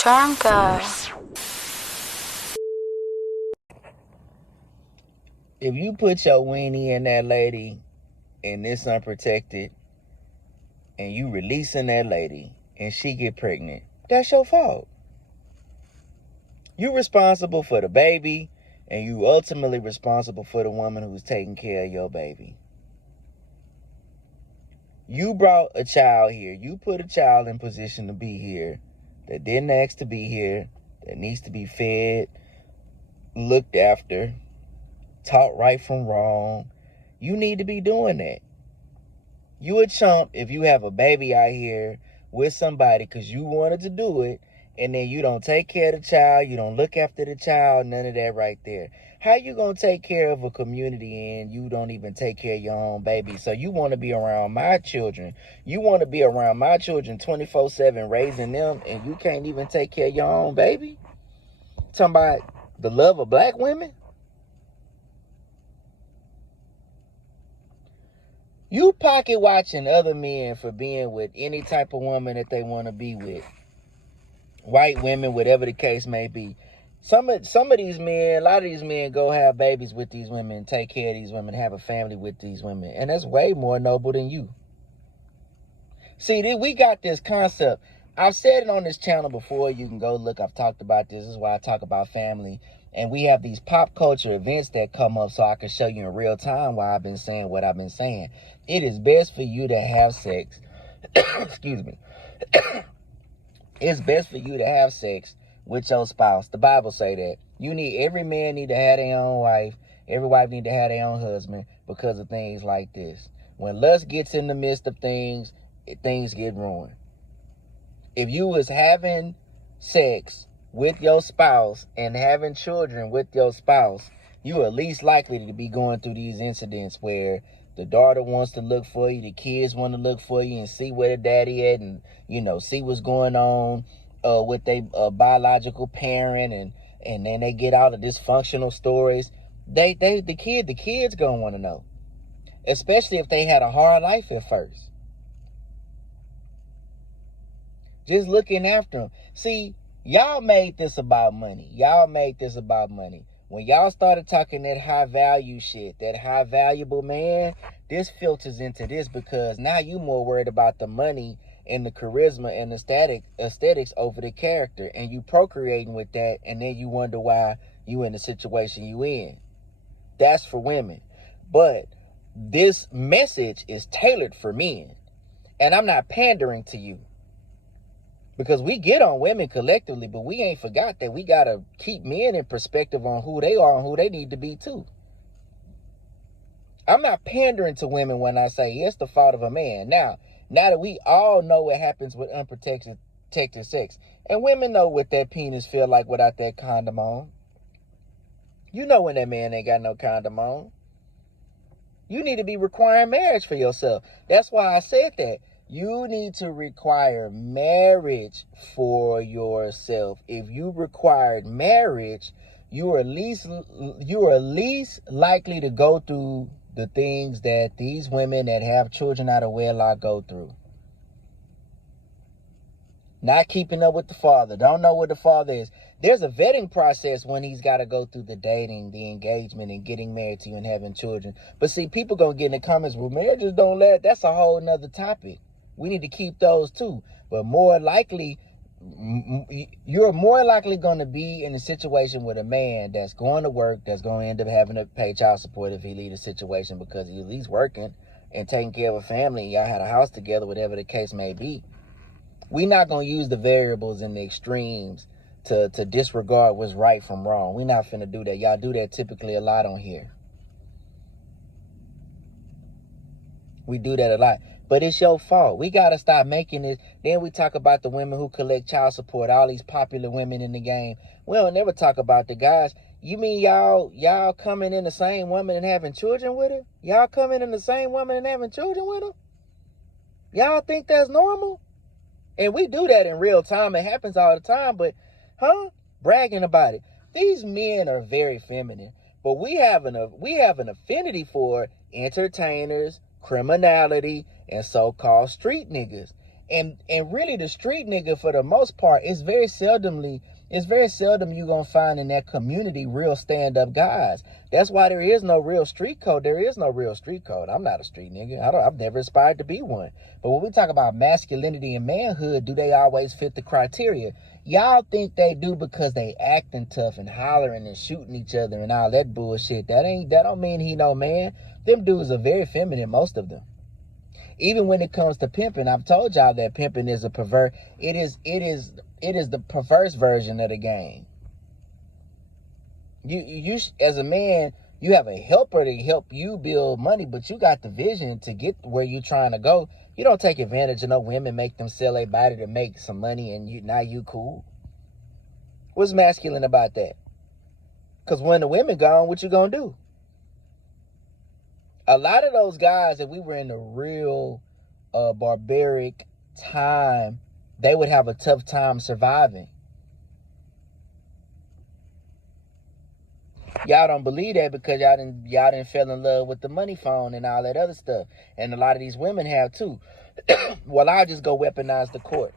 Shanka. If you put your weenie in that lady and it's unprotected and you releasing that lady and she get pregnant, that's your fault. You responsible for the baby and you ultimately responsible for the woman who's taking care of your baby. You brought a child here. You put a child in position to be here that didn't ask to be here, that needs to be fed, looked after, taught right from wrong. You need to be doing that. You a chump if you have a baby out here with somebody because you wanted to do it, and then you don't take care of the child, you don't look after the child, none of that right there. How you gonna take care of a community and you don't even take care of your own baby? So you want to be around my children. You want to be around my children 24/7 raising them, and you can't even take care of your own baby? Talking about the love of black women? You pocket watching other men for being with any type of woman that they want to be with. White women, whatever the case may be. Some of these men, a lot of these men go have babies with these women, take care of these women, have a family with these women. And that's way more noble than you. See, we got this concept. I've said it on this channel before. You can go look. I've talked about this. This is why I talk about family. And we have these pop culture events that come up so I can show you in real time why I've been saying what I've been saying. It is best for you to have sex. Excuse me. It's best for you to have sex with your spouse. The Bible say that. Every man need to have their own wife. Every wife need to have their own husband because of things like this. When lust gets in the midst of things, things get ruined. If you was having sex with your spouse and having children with your spouse, you are least likely to be going through these incidents where the daughter wants to look for you, the kids want to look for you and see where the daddy at, and see what's going on with their biological parent, and then they get out of dysfunctional stories. The kids gonna want to know, especially if they had a hard life at first. Just looking after them. See, y'all made this about money. When y'all started talking that high value shit, that high valuable man, this filters into this because now you more worried about the money and the charisma and the aesthetics over the character, and you procreating with that, and then you wonder why you in the situation you in. That's for women. But this message is tailored for men. And I'm not pandering to you. Because we get on women collectively, but we ain't forgot that we got to keep men in perspective on who they are and who they need to be too. I'm not pandering to women when I say it's the fault of a man. Now that we all know what happens with unprotected sex, and women know what that penis feel like without that condom on. You know when that man ain't got no condom on. You need to be requiring marriage for yourself. That's why I said that. You need to require marriage for yourself. If you required marriage, you are least likely to go through the things that these women that have children out of wedlock go through. Not keeping up with the father. Don't know what the father is. There's a vetting process when he's got to go through the dating, the engagement, and getting married to you and having children. But see, people gonna get in the comments, well, marriages don't last. That's a whole nother topic. We need to keep those too. But more likely, you're more likely going to be in a situation with a man that's going to work, that's going to end up having to pay child support if he leaves a situation because he's working and taking care of a family. Y'all had a house together, whatever the case may be. We're not going to use the variables in the extremes to disregard what's right from wrong. We're not finna do that. Y'all do that typically a lot on here. We do that a lot. But it's your fault. We got to stop making this. Then we talk about the women who collect child support, all these popular women in the game. We don't never talk about the guys. You mean y'all coming in the same woman and having children with her? Y'all coming in the same woman and having children with her? Y'all think that's normal? And we do that in real time. It happens all the time. But, bragging about it. These men are very feminine. But we have an affinity for entertainers, criminality, and so-called street niggas. And really the street nigga, for the most part, it's very seldom you gonna find in that community real stand-up guys. That's why there is no real street code. There is no real street code. I'm not a street nigga. I've never aspired to be one. But when we talk about masculinity and manhood, do they always fit the criteria? Y'all think they do because they acting tough and hollering and shooting each other and all that bullshit. That don't mean he no man. Them dudes are very feminine, most of them. Even when it comes to pimping, I've told y'all that pimping is a pervert. It is the perverse version of the game. You as a man, you have a helper to help you build money, but you got the vision to get where you're trying to go. You don't take advantage of no women, make them sell their body to make some money, and now you cool. What's masculine about that? Because when the women gone, what you gonna do? A lot of those guys, if we were in a real barbaric time, they would have a tough time surviving. Y'all don't believe that because y'all didn't fall in love with the money phone and all that other stuff. And a lot of these women have too. Well, I'll just go weaponize the court.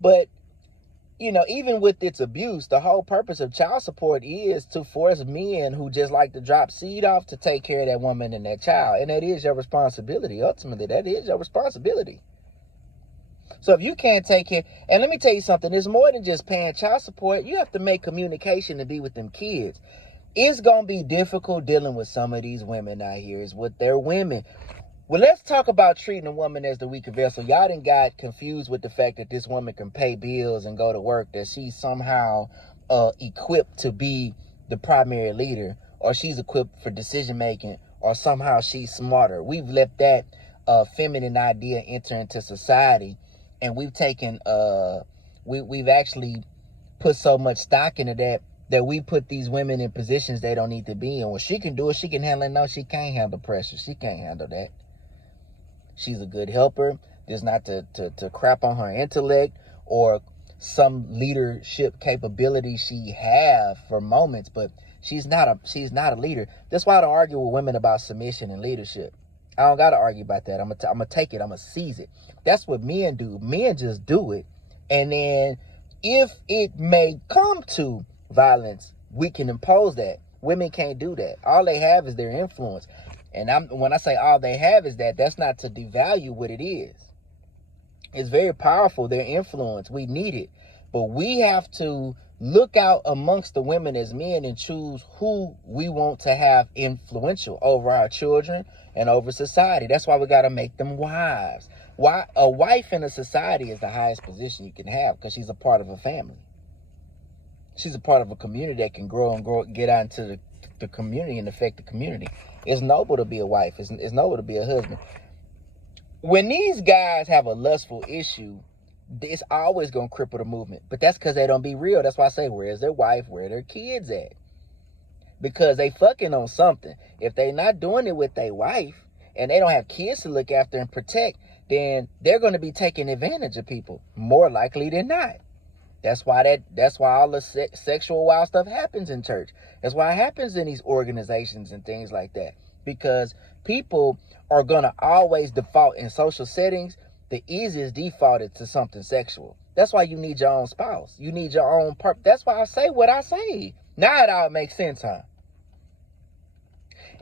But, even with its abuse, the whole purpose of child support is to force men who just like to drop seed off to take care of that woman and that child. And that is your responsibility. Ultimately, that is your responsibility. So if you can't take care, and let me tell you something, it's more than just paying child support. You have to make communication to be with them kids. It's going to be difficult dealing with some of these women out here. Is with their women. Well, let's talk about treating a woman as the weaker vessel. Y'all done got confused with the fact that this woman can pay bills and go to work, that she's somehow equipped to be the primary leader, or she's equipped for decision making, or somehow she's smarter. We've let that feminine idea enter into society, and we've taken we've actually put so much stock into that we put these women in positions they don't need to be in. Well, she can do it, she can handle it. No, she can't handle pressure. She can't handle that. She's a good helper. There's not to crap on her intellect or some leadership capability she have for moments, but she's not a leader. That's why I don't argue with women about submission and leadership. I don't got to argue about that. I'm gonna take it. I'm gonna seize it. That's what men do. Men just do it. And then if it may come to violence, we can impose that. Women can't do that. All they have is their influence. And when I say all they have is that's not to devalue what it is. It's very powerful, their influence. We need it. But we have to look out amongst the women as men and choose who we want to have influential over our children and over society. That's why we got to make them wives. Why a wife in a society is the highest position you can have, because she's a part of a family. She's a part of a community that can grow, get out into the community and affect the community. It's noble to be a wife. It's noble to be a husband. When these guys have a lustful issue, it's always going to cripple the movement. But that's because they don't be real. That's why I say, where's their wife? Where are their kids at? Because they fucking on something. If they not doing it with their wife and they don't have kids to look after and protect, then they're going to be taking advantage of people more likely than not. That's why all the sexual wild stuff happens in church. That's why it happens in these organizations and things like that. Because people are going to always default in social settings. The easiest default is to something sexual. That's why you need your own spouse. You need your own That's why I say what I say. Now it all makes sense, huh?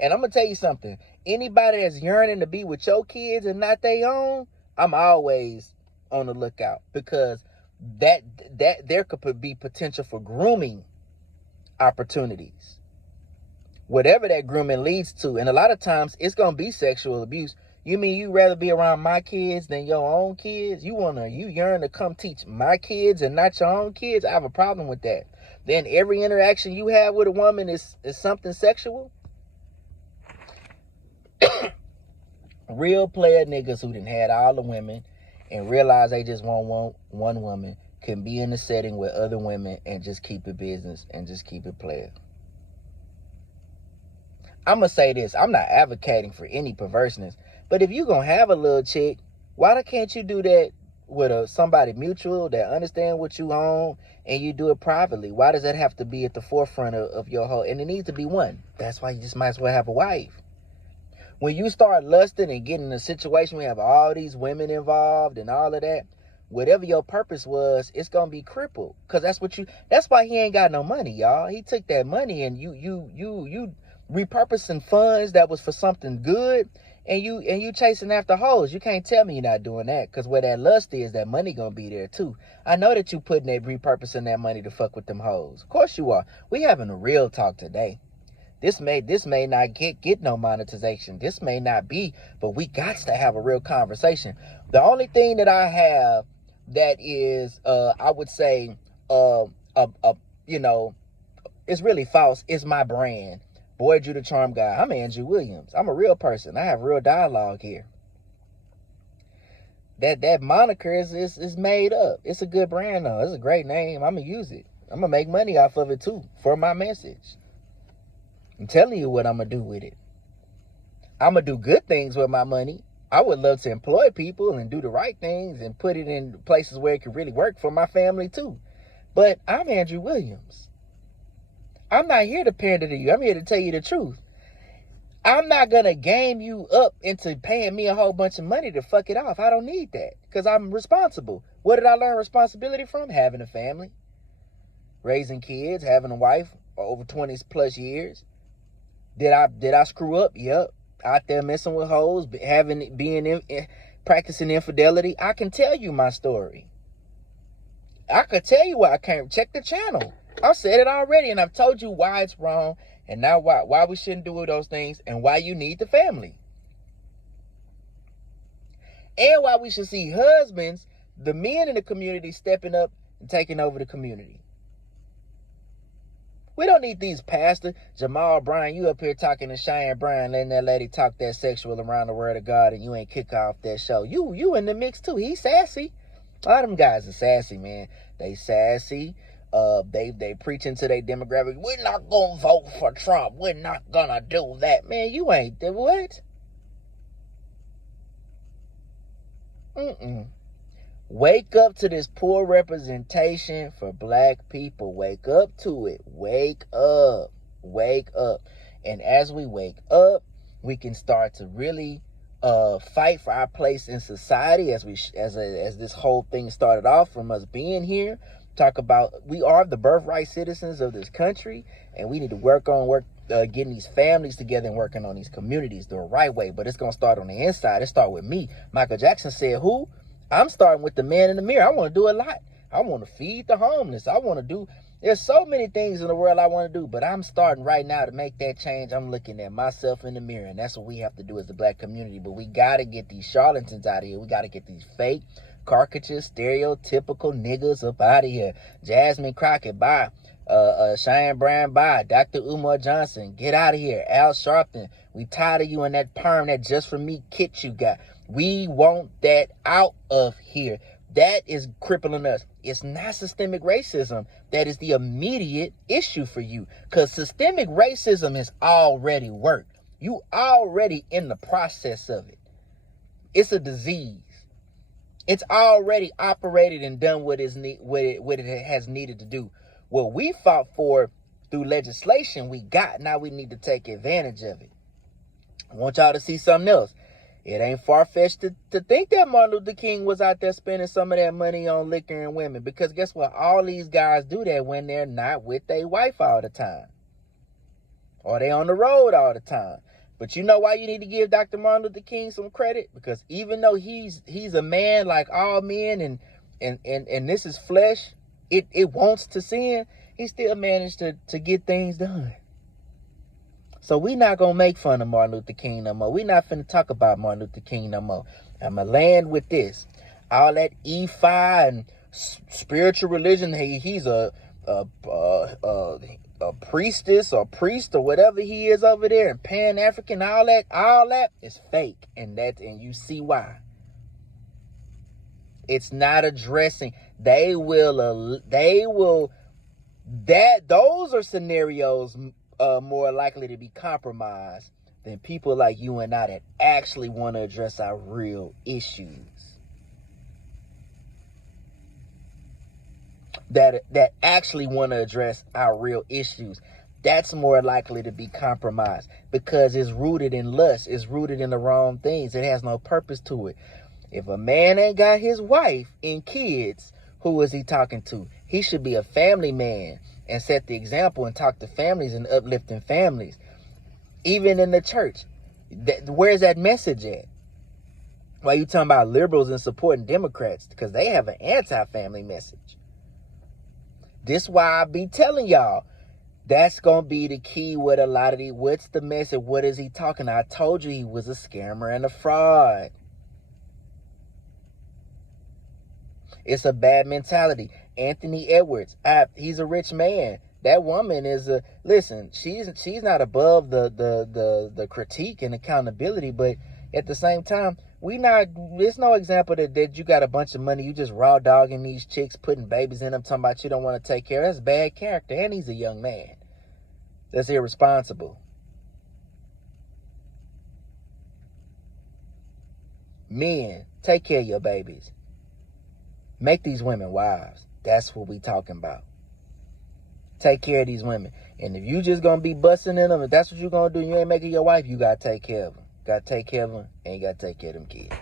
And I'm going to tell you something. Anybody that's yearning to be with your kids and not their own, I'm always on the lookout, because that there could be potential for grooming opportunities. Whatever that grooming leads to. And a lot of times it's going to be sexual abuse. You mean you rather be around my kids than your own kids? You yearn to come teach my kids and not your own kids? I have a problem with that. Then every interaction you have with a woman is something sexual? Real player niggas who done had all the women and realize they just want one woman can be in a setting with other women and just keep it business and just keep it player. I'm going to say this. I'm not advocating for any perverseness. But if you're going to have a little chick, why can't you do that with somebody mutual that understand what you own, and you do it privately? Why does that have to be at the forefront of your whole? And it needs to be one. That's why you just might as well have a wife. When you start lusting and getting in a situation where you have all these women involved and all of that, whatever your purpose was, it's gonna be crippled. Cause that's why he ain't got no money, y'all. He took that money and you repurposing funds that was for something good, and you chasing after hoes. You can't tell me you're not doing that. Cause where that lust is, that money gonna be there too. I know that you repurposing that money to fuck with them hoes. Of course you are. We having a real talk today. This may not get no monetization. This may not be, but we got to have a real conversation. The only thing that I have that is, I would say, it's really false, is my brand. Boy Drew the Charm Guy. I'm Andrew Williams. I'm a real person. I have real dialogue here. That moniker is made up. It's a good brand though. It's a great name. I'm going to use it. I'm going to make money off of it too for my message. I'm telling you what I'm going to do with it. I'm going to do good things with my money. I would love to employ people and do the right things and put it in places where it can really work for my family too. But I'm Andrew Williams. I'm not here to pander to you. I'm here to tell you the truth. I'm not going to game you up into paying me a whole bunch of money to fuck it off. I don't need that because I'm responsible. What did I learn responsibility from? Having a family, raising kids, having a wife over 20 plus years. Did I screw up? Yep. Out there messing with hoes, practicing infidelity. I can tell you my story. I could tell you why I can't. Check the channel. I've said it already, and I've told you why it's wrong, and now why we shouldn't do those things, and why you need the family. And why we should see husbands, the men in the community, stepping up and taking over the community. We don't need these pastors. Jamal Bryan, you up here talking to Cheyenne Bryan, letting that lady talk that sexual around the word of God, and you ain't kick off that show. You in the mix too. He's sassy. A lot of them guys are sassy, man. They sassy. They preaching to their demographic. We're not gonna vote for Trump. We're not gonna do that. Man, you ain't. What? Wake up to this poor representation for black people. Wake up to it. Wake up. Wake up. And as we wake up, we can start to really fight for our place in society. As this whole thing started off from us being here, talk about we are the birthright citizens of this country, and we need to work getting these families together and working on these communities the right way. But it's gonna start on the inside. It start with me. Michael Jackson said, "Who? I'm starting with the man in the mirror. I want to do a lot. I want to feed the homeless. There's so many things in the world I want to do, but I'm starting right now to make that change. I'm looking at myself in the mirror, and that's what we have to do as the black community. But we got to get these charlatans out of here. We got to get these fake, caricature, stereotypical niggas up out of here. Jasmine Crockett, bye. Cheyenne Bryan, bye. Dr. Umar Johnson, get out of here. Al Sharpton, we tired of you and that perm, that just for me kit you got. We want that out of here. That is crippling us. It's not systemic racism that is the immediate issue for you, because systemic racism has already worked. You already in the process of it. It's a disease. It's already operated and done what it has needed to do. What we fought for through legislation, we got. Now we need to take advantage of it. I want y'all to see something else. It ain't far-fetched to think that Martin Luther King was out there spending some of that money on liquor and women. Because guess what? All these guys do that when they're not with their wife all the time. Or they on the road all the time. But you know why you need to give Dr. Martin Luther King some credit? Because even though he's a man like all men and this is flesh, it wants to sin, he still managed to get things done. So we not going to make fun of Martin Luther King no more. We not finna talk about Martin Luther King no more. I'm going to land with this. All that E-Fi and spiritual religion, he's a priestess or priest or whatever he is over there, and Pan-African, all that is fake. And you see why. It's not addressing. Those are scenarios more likely to be compromised than people like you and I that actually want to address our real issues. That actually want to address our real issues. That's more likely to be compromised because it's rooted in lust. It's rooted in the wrong things. It has no purpose to it. If a man ain't got his wife and kids, who is he talking to? He should be a family man and set the example and talk to families and uplifting families. Even in the church, where's that message at? Why you talking about liberals and supporting Democrats? Because they have an anti-family message. This why I be telling y'all, that's going to be the key with a lot of these. What's the message? What is he talking? I told you he was a scammer and a fraud. It's a bad mentality. Anthony Edwards, he's a rich man. That woman is listen, she's not above the critique and accountability, but at the same time, there's no example that you got a bunch of money, you just raw dogging these chicks, putting babies in them, talking about you don't want to take care. That's bad character, and he's a young man. That's irresponsible. Men, take care of your babies. Make these women wives. That's what we talking about. Take care of these women. And if you just gonna be busting in them, if that's what you gonna do, you ain't making your wife, you gotta take care of them. Gotta take care of them, and you gotta take care of them kids.